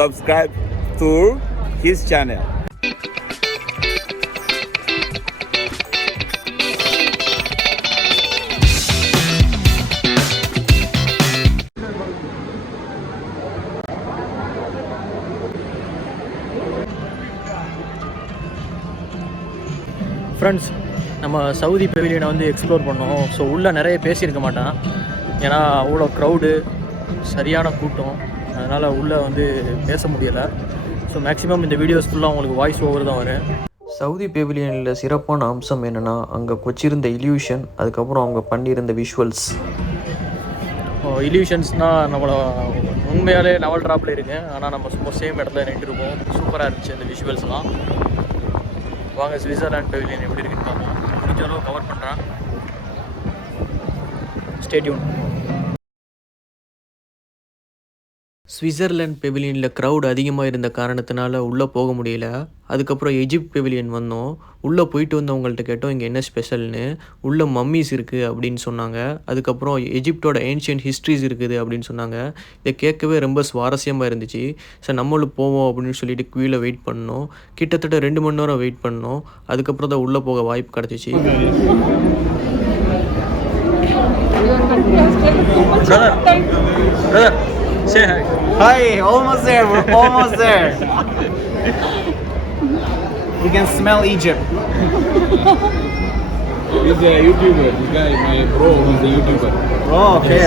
subscribe to his channel. Friends, நம்ம சவுதி பெவிலியனை வந்து எக்ஸ்ப்ளோர் பண்ணோம். ஸோ உள்ளே நிறைய பேசியிருக்க மாட்டேன், ஏன்னா அவ்வளோ க்ரௌடு, சரியான கூட்டம், அதனால் உள்ளே வந்து பேச முடியலை. ஸோ மேக்ஸிமம் இந்த வீடியோஸ் ஃபுல்லாக உங்களுக்கு வாய்ஸ் ஓவர் தான் வரும். சவுதி பெவிலியனில் சிறப்பான அம்சம் என்னென்னா, அங்கே கொச்சிருந்த இல்யூஷன், அதுக்கப்புறம் அவங்க பண்ணியிருந்த விஷுவல்ஸ். இல்யூஷன்ஸ்னால் நம்மளை உண்மையாலே லெவல் ட்ராப்பில் இருக்குது, ஆனால் நம்ம சும்மா சேம் இடத்துல நின்றுருக்கோம். சூப்பராக இருந்துச்சு இந்த விஷுவல்ஸ்லாம். வாங்க ஸ்விட்சர்லாண்ட் பெவிலியன் எப்படி இருக்குன்னு பார்ப்போம். முடிஞ்ச அளவு கவர் பண்ணுறேன். Stay tune. ஸ்விட்சர்லாண்ட் பெவிலியனில் க்ரௌட் அதிகமாக இருந்த காரணத்தினால உள்ளே போக முடியல. அதுக்கப்புறம் எஜிப்ட் பெவிலியன் வந்தோம். உள்ளே போயிட்டு வந்தவங்கள்ட்ட கேட்டோம் இங்கே என்ன ஸ்பெஷல்னு. உள்ளே மம்மிஸ் இருக்குது அப்படின்னு சொன்னாங்க. அதுக்கப்புறம் எஜிப்டோட ஏன்ஷியன்ட் ஹிஸ்ட்ரிஸ் இருக்குது அப்படின்னு சொன்னாங்க. இதை கேட்கவே ரொம்ப சுவாரஸ்யமாக இருந்துச்சு. சார் நம்மளும் போவோம் அப்படின்னு சொல்லிட்டு க்யூவில் வெயிட் பண்ணோம். கிட்டத்தட்ட 2 மணி நேரம் வெயிட் பண்ணோம். அதுக்கப்புறம் தான் உள்ளே போக வாய்ப்பு கிடச்சிச்சு. Say hi. Hi, almost there. We're almost there. We can smell Egypt. He's a YouTuber. This guy, my bro, he's a YouTuber. Oh, okay.